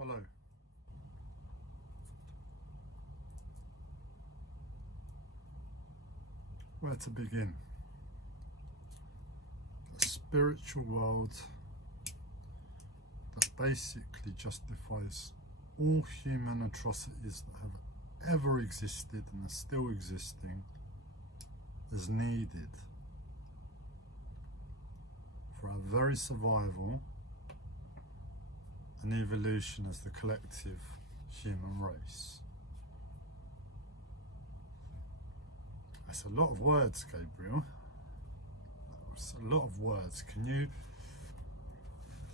Hello. Where to begin? A spiritual world that basically justifies all human atrocities that have ever existed and are still existing as needed for our very survival and evolution as the collective human race. That's a lot of words, Gabriel. That's a lot of words. Can you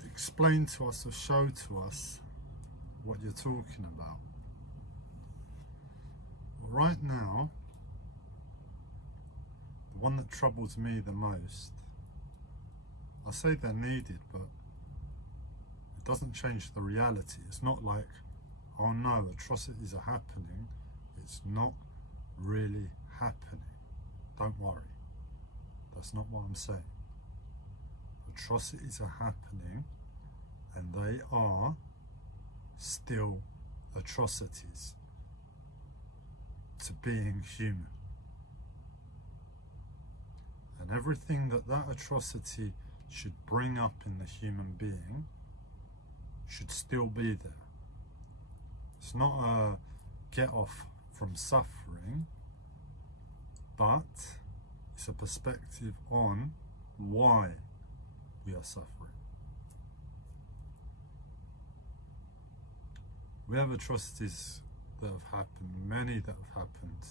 explain to us or show to us what you're talking about? Well, right now, the one that troubles me the most, I say they're needed, but it doesn't change the reality. It's not like, oh no, atrocities are happening. It's not really happening. Don't worry. That's not what I'm saying. Atrocities are happening, and they are still atrocities to being human. And everything that atrocity should bring up in the human being should still be there. It's not a get off from suffering, but it's a perspective on why we are suffering. We have atrocities that have happened, many that have happened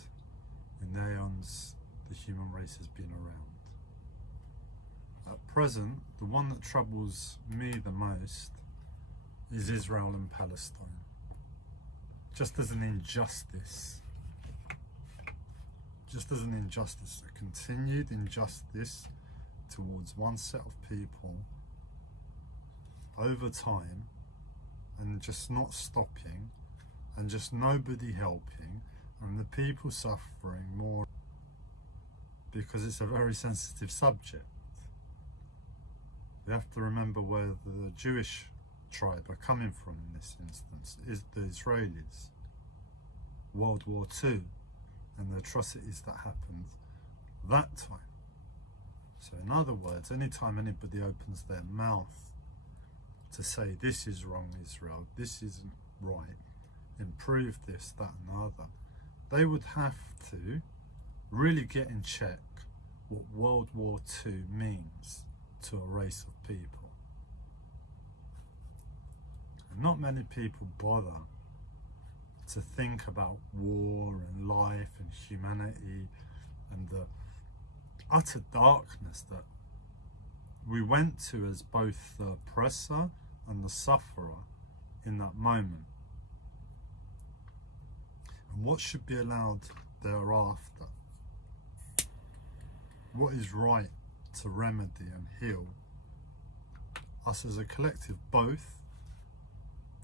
in the aeons the human race has been around. At present, the one that troubles me the most is Israel and Palestine. Just as an injustice, a continued injustice towards one set of people over time, and just not stopping, and just nobody helping, and the people suffering more because it's a very sensitive subject. We have to remember where the Jewish tribe are coming from in this instance, is the Israelis. World War II and the atrocities that happened that time. So in other words, anytime anybody opens their mouth to say this is wrong, Israel, this isn't right, improve this, that and the other, they would have to really get in check what World War II means to a race of people. And not many people bother to think about war and life and humanity and the utter darkness that we went to as both the oppressor and the sufferer in that moment. And what should be allowed thereafter? What is right to remedy and heal us as a collective? Both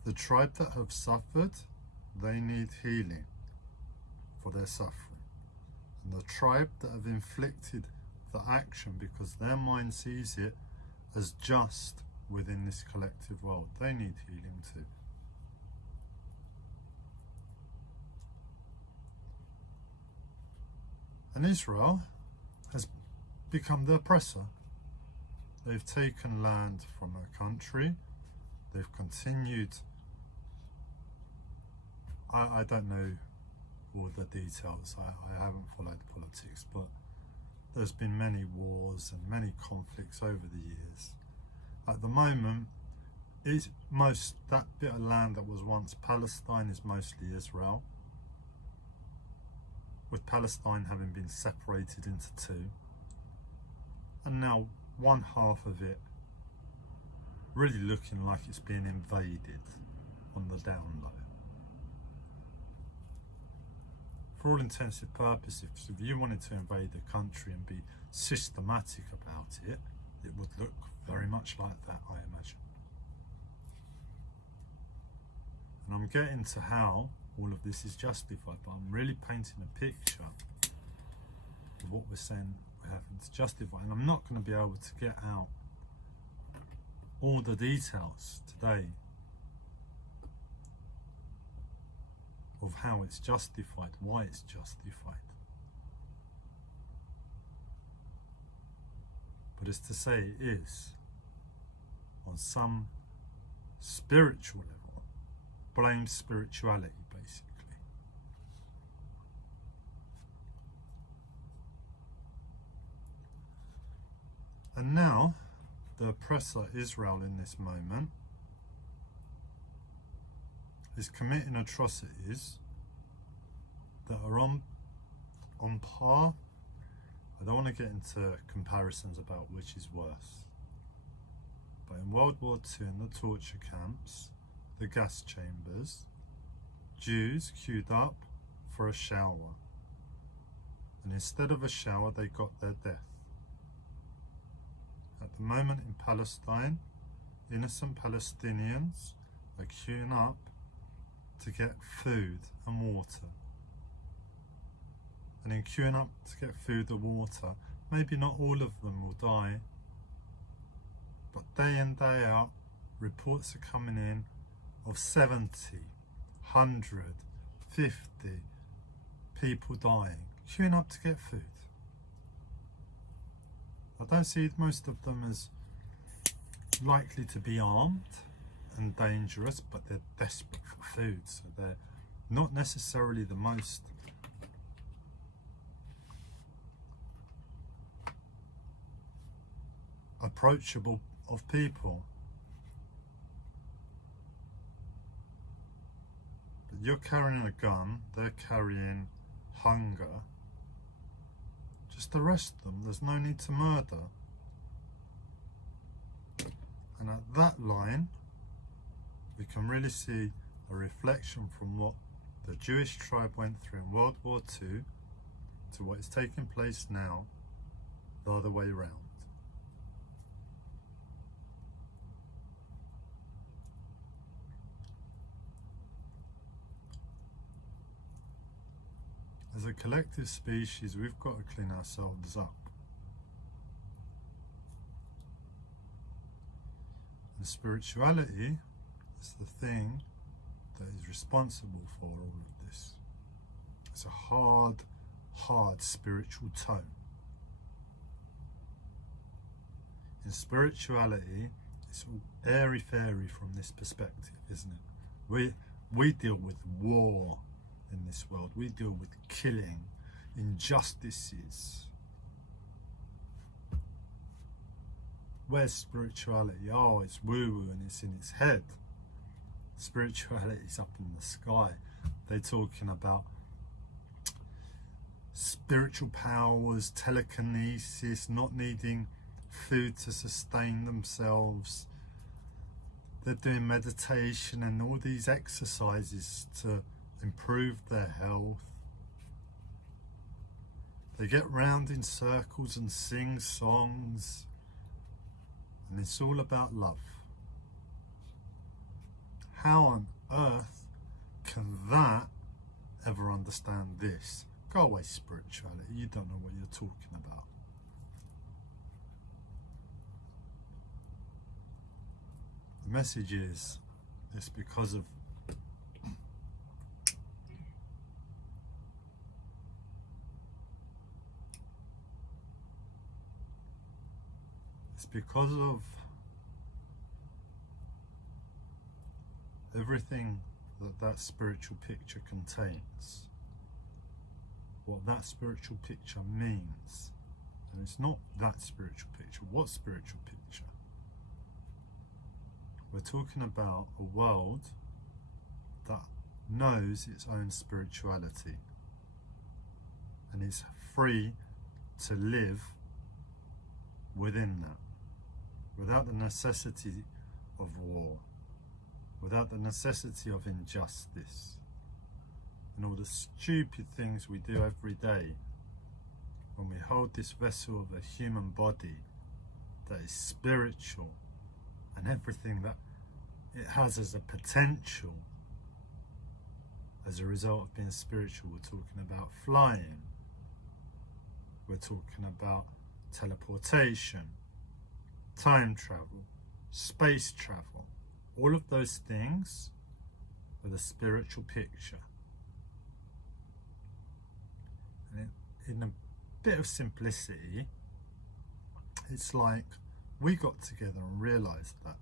the tribe that have suffered, they need healing for their suffering, and the tribe that have inflicted the action because their mind sees it as just within this collective world, they need healing too. And Israel has become the oppressor. They've taken land from a country. They've continued, I don't know all the details, I haven't followed politics, but there's been many wars and many conflicts over the years. At the moment, that bit of land that was once Palestine is mostly Israel, with Palestine having been separated into two, and now one half of it really looking like it's being invaded on the down low. For all intensive purposes, if you wanted to invade a country and be systematic about it, it would look very much like that, I imagine. And I'm getting to how all of this is justified, but I'm really painting a picture of what we're saying we're having to justify. And I'm not going to be able to get out all the details today of how it's justified, why it's justified. But it's to say it is, on some spiritual level, blame spirituality basically. And now, the oppressor Israel in this moment is committing atrocities that are on par. I don't want to get into comparisons about which is worse, but in World War II, in the torture camps, the gas chambers, Jews queued up for a shower, and instead of a shower they got their death. At the moment in Palestine, innocent Palestinians are queuing up to get food and water. And in queuing up to get food and water, maybe not all of them will die, but day in, day out, reports are coming in of 70, 100, 50 people dying, queuing up to get food. I don't see most of them as likely to be armed and dangerous, but they're desperate for food, so they're not necessarily the most approachable of people. But you're carrying a gun, they're carrying hunger. Just arrest them, there's no need to murder. And at that line, we can really see a reflection from what the Jewish tribe went through in World War II to what is taking place now, the other way round. As a collective species, we've got to clean ourselves up. And spirituality is the thing that is responsible for all of this. It's a hard spiritual tone. In spirituality, it's all airy-fairy from this perspective, isn't it? We deal with war in this world. We deal with killing, injustices. Where's spirituality? Oh, it's woo-woo and it's in its head. Spirituality's up in the sky. They're talking about spiritual powers, telekinesis, not needing food to sustain themselves. They're doing meditation and all these exercises to improve their health. They get round in circles and sing songs, and it's all about love. How on earth can that ever understand this? Go away, spirituality, you don't know what you're talking about. The message is, it's because of everything that spiritual picture contains, what that spiritual picture means. And it's not that spiritual picture. What spiritual picture? We're talking about a world that knows its own spirituality and is free to live within that, without the necessity of war, without the necessity of injustice and all the stupid things we do every day when we hold this vessel of a human body that is spiritual, and everything that it has as a potential as a result of being spiritual. We're talking about flying, we're talking about teleportation, time travel, space travel. All of those things are the spiritual picture. in a bit of simplicity, it's like we got together and realised that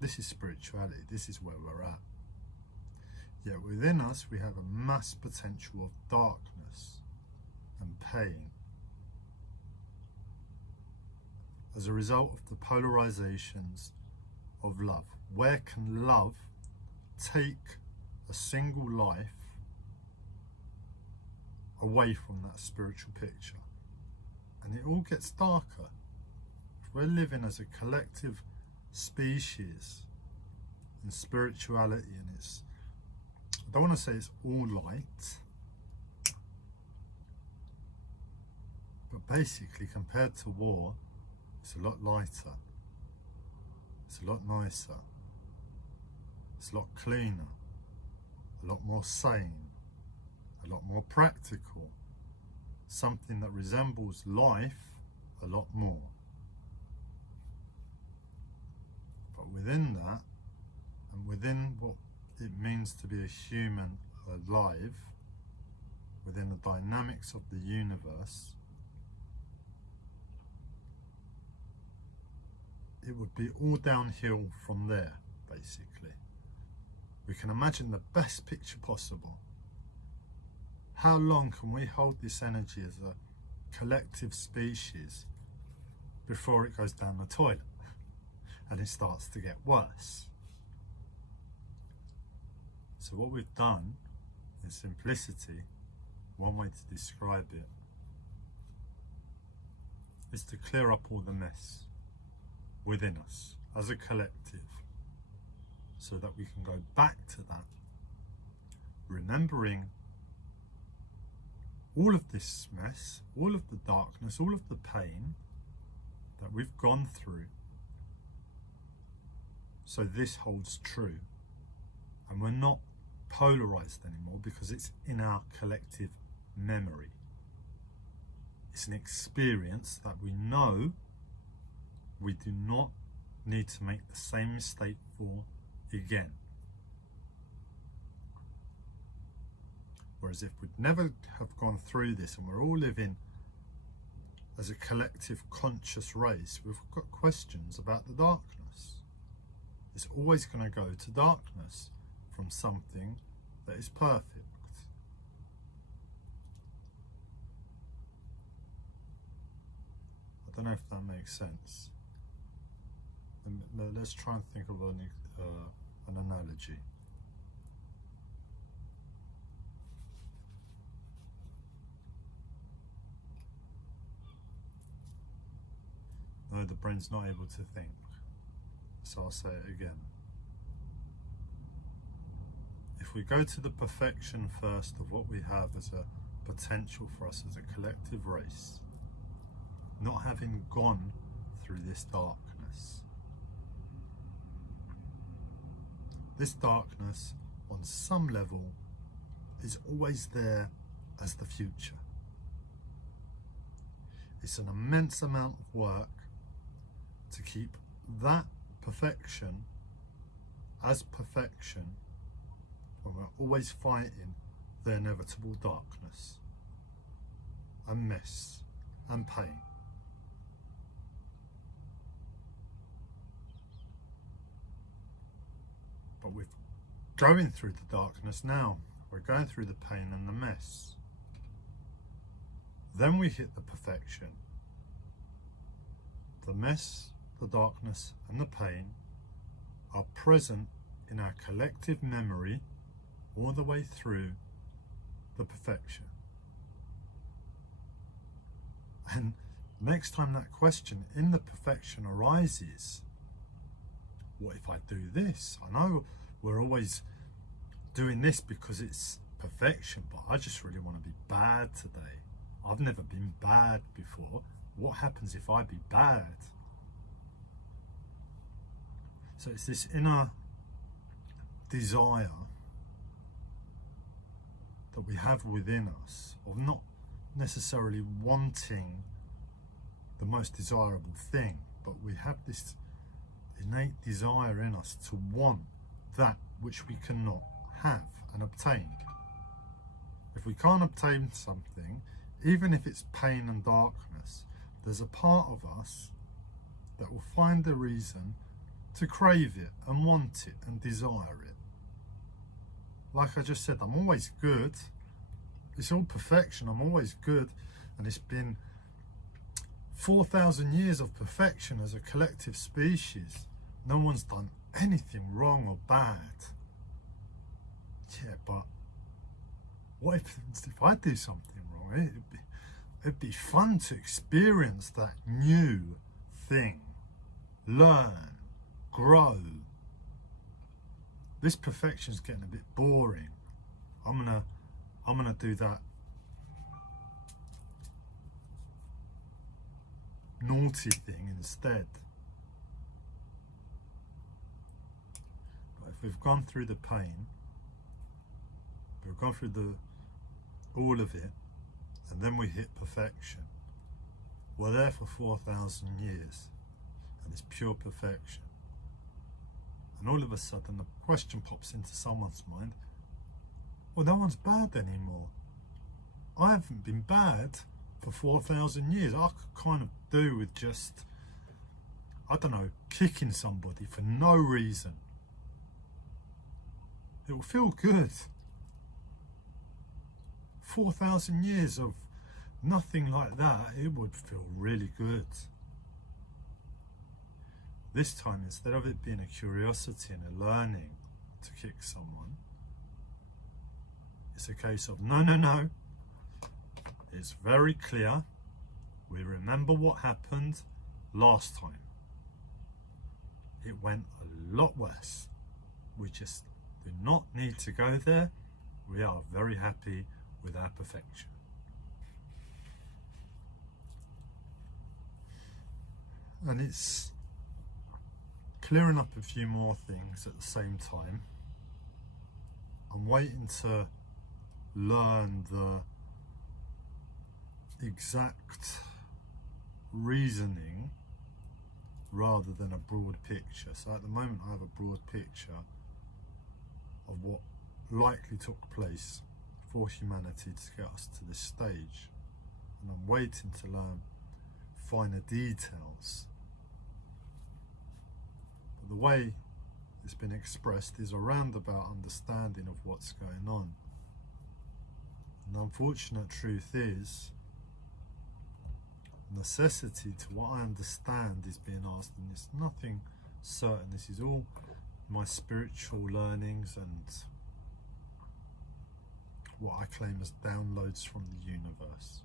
this is spirituality, this is where we're at. Yet within us we have a mass potential of darkness and pain as a result of the polarizations of love. Where can love take a single life away from that spiritual picture? And it all gets darker. If we're living as a collective species in spirituality, and it's, I don't want to say it's all light, but basically compared to war, it's a lot lighter, it's a lot nicer, it's a lot cleaner, a lot more sane, a lot more practical, something that resembles life a lot more. But within that, and within what it means to be a human alive, within the dynamics of the universe, it would be all downhill from there, basically. We can imagine the best picture possible. How long can we hold this energy as a collective species before it goes down the toilet and it starts to get worse? So what we've done, in simplicity, one way to describe it, is to clear up all the mess within us as a collective, so that we can go back to that, remembering all of this mess, all of the darkness, all of the pain that we've gone through. So this holds true, and we're not polarized anymore because it's in our collective memory. It's an experience that we know we do not need to make the same mistake for again. Whereas if we'd never have gone through this and we're all living as a collective conscious race, we've got questions about the darkness. It's always going to go to darkness from something that is perfect. I don't know if that makes sense. Let's try and think of an analogy. No, the brain's not able to think, so I'll say it again. If we go to the perfection first of what we have as a potential for us as a collective race, not having gone through this darkness. This darkness, on some level, is always there as the future. It's an immense amount of work to keep that perfection as perfection when we're always fighting the inevitable darkness and mess and pain. But we're going through the darkness now. We're going through the pain and the mess. Then we hit the perfection. The mess, the darkness and the pain are present in our collective memory all the way through the perfection. And next time that question in the perfection arises, what if I do this? I know we're always doing this because it's perfection, but I just really want to be bad today. I've never been bad before. What happens if I be bad? So it's this inner desire that we have within us of not necessarily wanting the most desirable thing, but we have this innate desire in us to want that which we cannot have and obtain. If we can't obtain something, even if it's pain and darkness, there's a part of us that will find a reason to crave it and want it and desire it. Like I just said, I'm always good. It's all perfection. I'm always good. And it's been 4,000 years of perfection as a collective species. No one's done anything wrong or bad. Yeah, but what if I do something wrong? It'd be fun to experience that new thing. Learn, grow. This perfection's getting a bit boring. I'm gonna do that naughty thing instead. But if we've gone through the pain, we've gone through all of it, and then we hit perfection. We're there for 4,000 years, and it's pure perfection. And all of a sudden, the question pops into someone's mind, well, no one's bad anymore. I haven't been bad for 4,000 years. I could kind of do with just, I don't know, kicking somebody for no reason. It will feel good. 4,000 years of nothing like that, it would feel really good. This time, instead of it being a curiosity and a learning to kick someone, it's a case of no. It's very clear. We remember what happened last time. It went a lot worse. We just do not need to go there. We are very happy with our perfection. And it's clearing up a few more things at the same time. I'm waiting to learn the exact reasoning rather than a broad picture. So at the moment I have a broad picture of what likely took place for humanity to get us to this stage, and I'm waiting to learn finer details. But the way it's been expressed is a roundabout understanding of what's going on. And the unfortunate truth is, necessity to what I understand is being asked, and it's nothing certain. This is all my spiritual learnings and what I claim as downloads from the universe.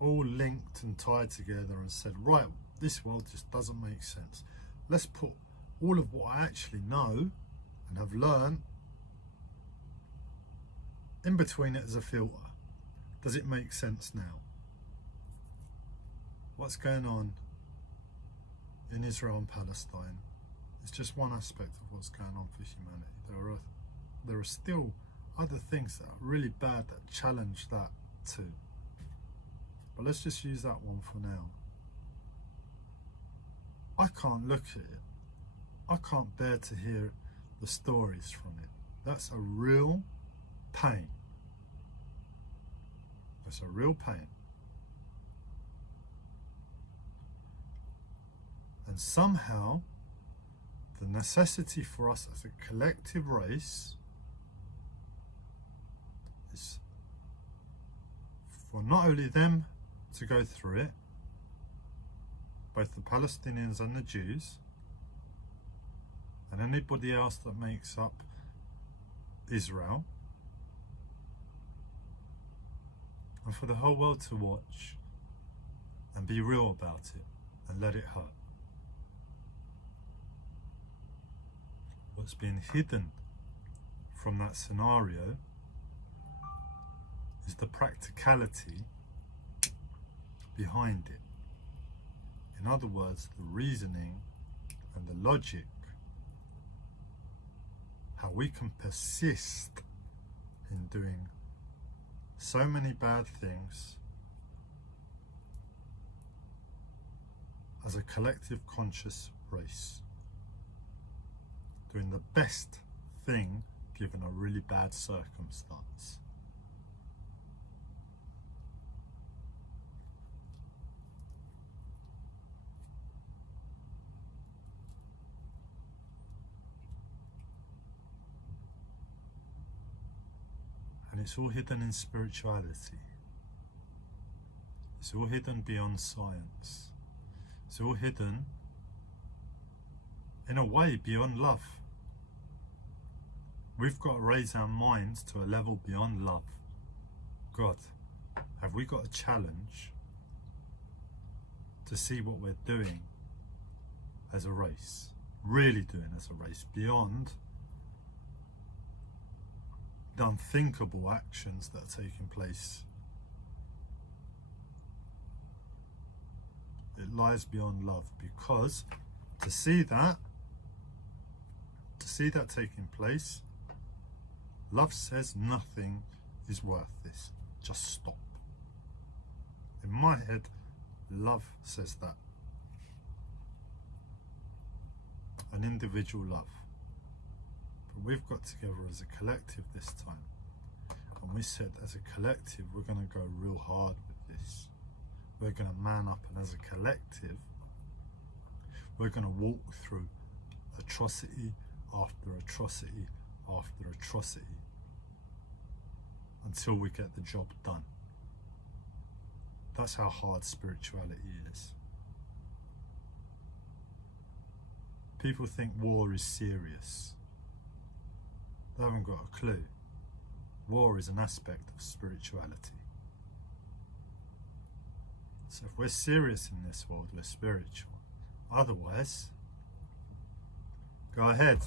All linked and tied together and said, right, this world just doesn't make sense. Let's put all of what I actually know and have learned in between it as a filter. Does it make sense now? What's going on in Israel and Palestine is just one aspect of what's going on for humanity. There are still other things that are really bad that challenge that too. But let's just use that one for now. I can't look at it. I can't bear to hear the stories from it. That's a real pain. That's a real pain. And somehow, the necessity for us as a collective race is for not only them to go through it, both the Palestinians and the Jews, and anybody else that makes up Israel, and for the whole world to watch and be real about it and let it hurt. What's being hidden from that scenario is the practicality behind it. In other words, the reasoning and the logic, how we can persist in doing so many bad things as a collective conscious race, doing the best thing given a really bad circumstance. And it's all hidden in spirituality. It's all hidden beyond science. It's all hidden, in a way, beyond love. We've got to raise our minds to a level beyond love. God, have we got a challenge to see what we're doing as a race, really doing as a race, beyond the unthinkable actions that are taking place. It lies beyond love, because to see that taking place, love says nothing is worth this. Just stop. In my head, love says that. An individual love. But we've got together as a collective this time. And we said as a collective, we're going to go real hard with this. We're going to man up, and as a collective, we're going to walk through atrocity after atrocity after atrocity until we get the job done. That's how hard spirituality is. People think war is serious. They haven't got a clue. War is an aspect of spirituality. So if we're serious in this world, we're spiritual. Otherwise, go ahead.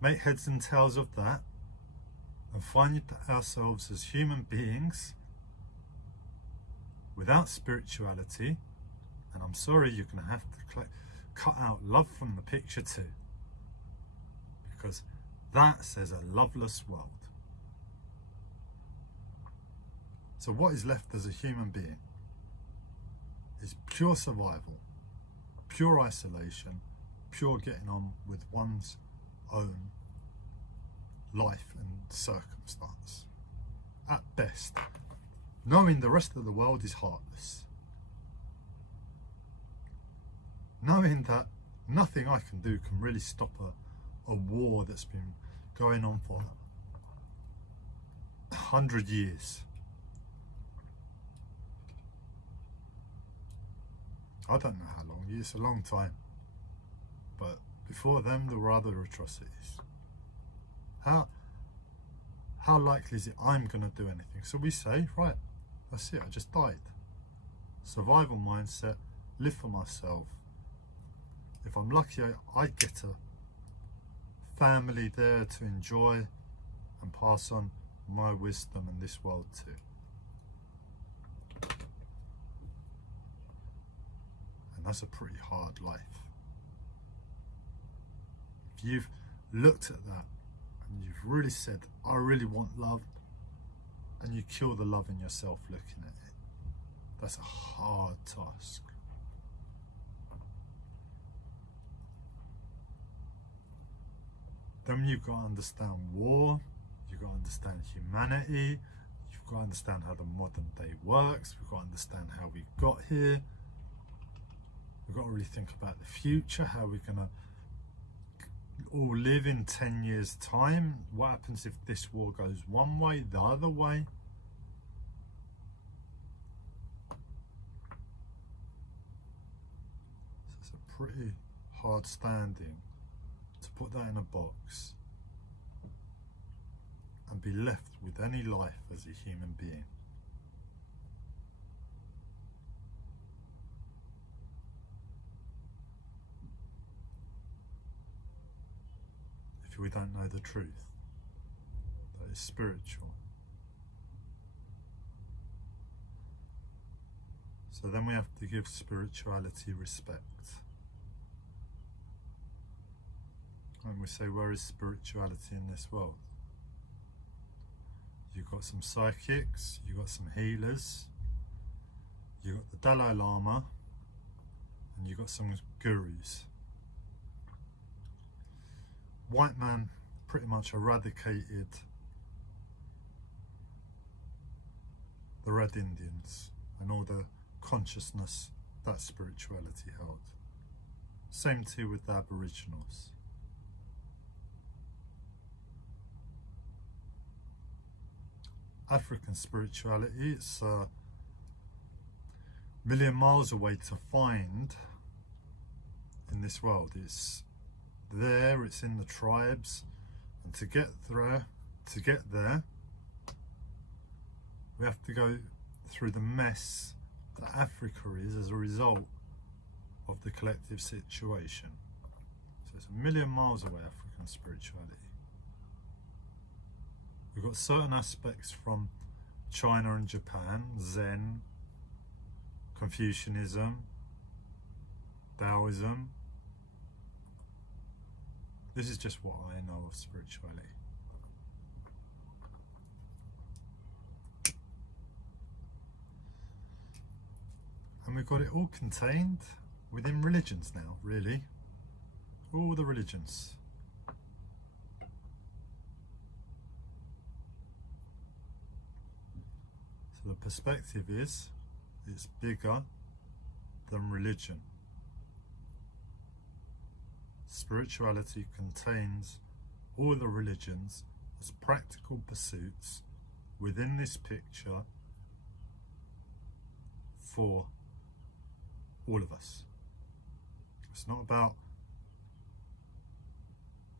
Make heads and tails of that and find ourselves as human beings without spirituality. And I'm sorry, you're going to have to cut out love from the picture too, because that says a loveless world. So what is left as a human being is pure survival, pure isolation, pure getting on with one's own life and circumstance. At best, knowing the rest of the world is heartless. Knowing that nothing I can do can really stop a war that's been going on for 100 years. I don't know how long, it's a long time. But before them, there were other atrocities. How likely is it I'm going to do anything? So we say, right, that's it, I just died. Survival mindset, live for myself. If I'm lucky, I get a family there to enjoy and pass on my wisdom in this world too. And that's a pretty hard life. If you've looked at that and you've really said, I really want love, and you kill the love in yourself looking at it, that's a hard task. Then you've got to understand war, you've got to understand humanity, you've got to understand how the modern day works, we've got to understand how we got here, we've got to really think about the future, how we're going to all live in 10 years' time. What happens if this war goes one way, the other way? So it's a pretty hard standing to put that in a box and be left with any life as a human being. If we don't know the truth, that is spiritual. So then we have to give spirituality respect. And we say, where is spirituality in this world? You've got some psychics, you've got some healers, you've got the Dalai Lama, and you've got some gurus. White man pretty much eradicated the Red Indians and all the consciousness that spirituality held. Same too with the Aboriginals. African spirituality, it's a million miles away to find in this world. It's there, it's in the tribes, and to get there, we have to go through the mess that Africa is as a result of the collective situation. So it's a million miles away, African spirituality. We've got certain aspects from China and Japan, Zen, Confucianism, Taoism. This is just what I know of spirituality. And we've got it all contained within religions now, really. All the religions. So the perspective is, it's bigger than religion. Spirituality contains all the religions as practical pursuits within this picture for all of us. It's not about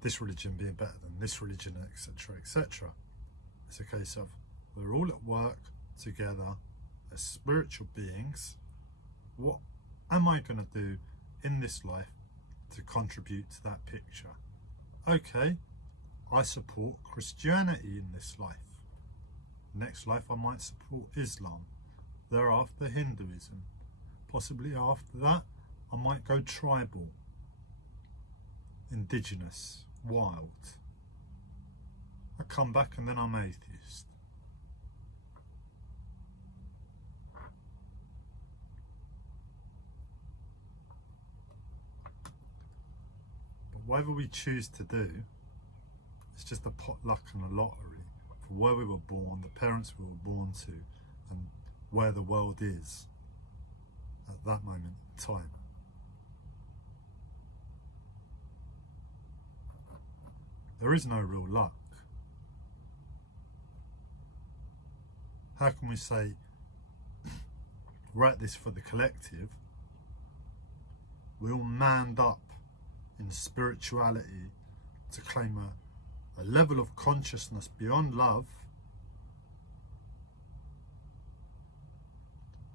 this religion being better than this religion, etc., etc. It's a case of we're all at work together as spiritual beings. What am I going to do in this life to contribute to that picture? Okay, I support Christianity in this life. Next life I might support Islam. Thereafter Hinduism. Possibly after that I might go tribal, indigenous, wild. I come back and then I'm atheist. But whatever we choose to do, it's just a potluck and a lottery for where we were born, the parents we were born to, and where the world is at that moment in time. There is no real luck. How can we say we're at this for the collective? We all manned up in spirituality to claim a level of consciousness beyond love,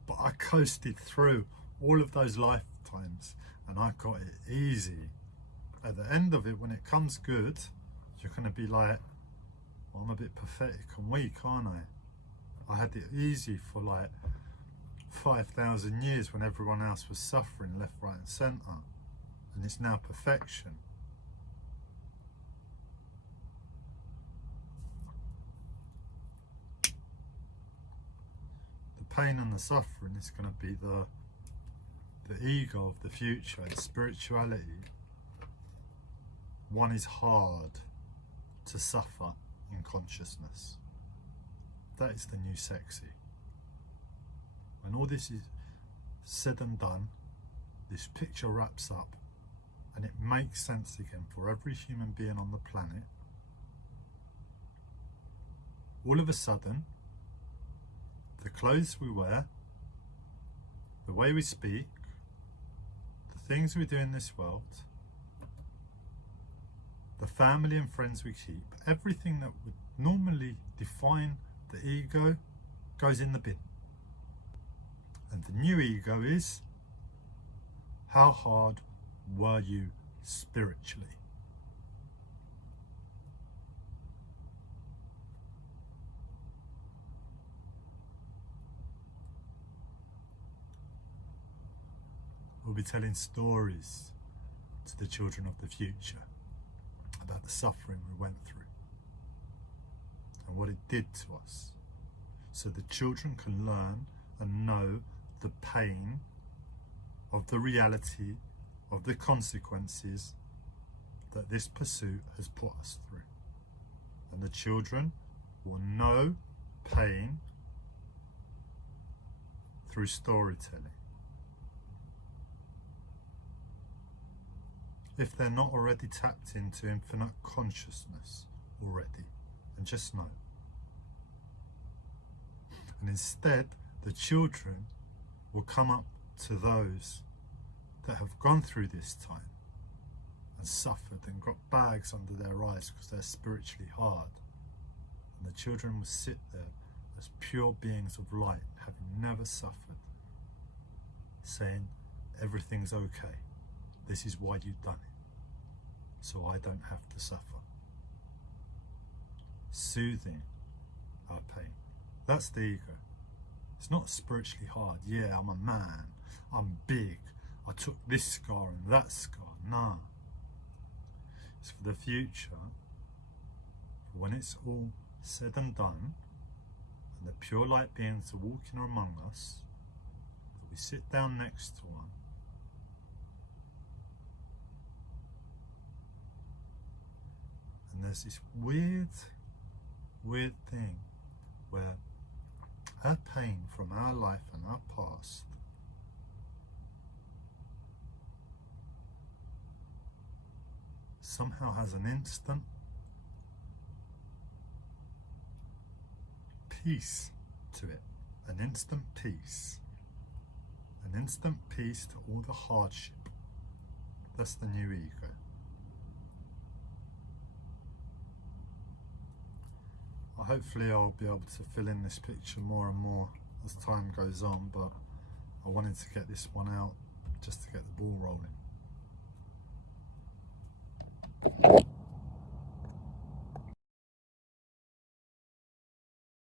but I coasted through all of those lifetimes and I got it easy. At the end of it, when it comes good, you're going to be like, well, I'm a bit pathetic and weak, aren't I? I had it easy for like 5,000 years when everyone else was suffering left, right and centre, and it's now perfection. The pain and the suffering is going to be the ego of the future. It's spirituality. One is hard to suffer in consciousness. That is the new sexy. When all this is said and done, this picture wraps up and it makes sense again for every human being on the planet. All of a sudden, the clothes we wear, the way we speak, the things we do in this world, the family and friends we keep, everything that would normally define the ego goes in the bin. And the new ego is, how hard were you spiritually? We'll be telling stories to the children of the future about the suffering we went through and what it did to us, so the children can learn and know the pain of the reality of the consequences that this pursuit has put us through. And the children will know pain through storytelling. If they're not already tapped into infinite consciousness already, and just know. And instead, the children will come up to those that have gone through this time and suffered and got bags under their eyes because they're spiritually hard. And the children will sit there as pure beings of light, having never suffered, saying, everything's okay. This is why you've done it, so I don't have to suffer. Soothing our pain. That's the ego. It's not spiritually hard. Yeah, I'm a man. I'm big. I took this scar and that scar. Nah. It's for the future. When it's all said and done, and the pure light beings are walking among us, that we sit down next to one, and there's this weird thing where our pain from our life and our past somehow has an instant peace to it, an instant peace to all the hardship. That's the new ego. Hopefully I'll be able to fill in this picture more and more as time goes on, but I wanted to get this one out just to get the ball rolling.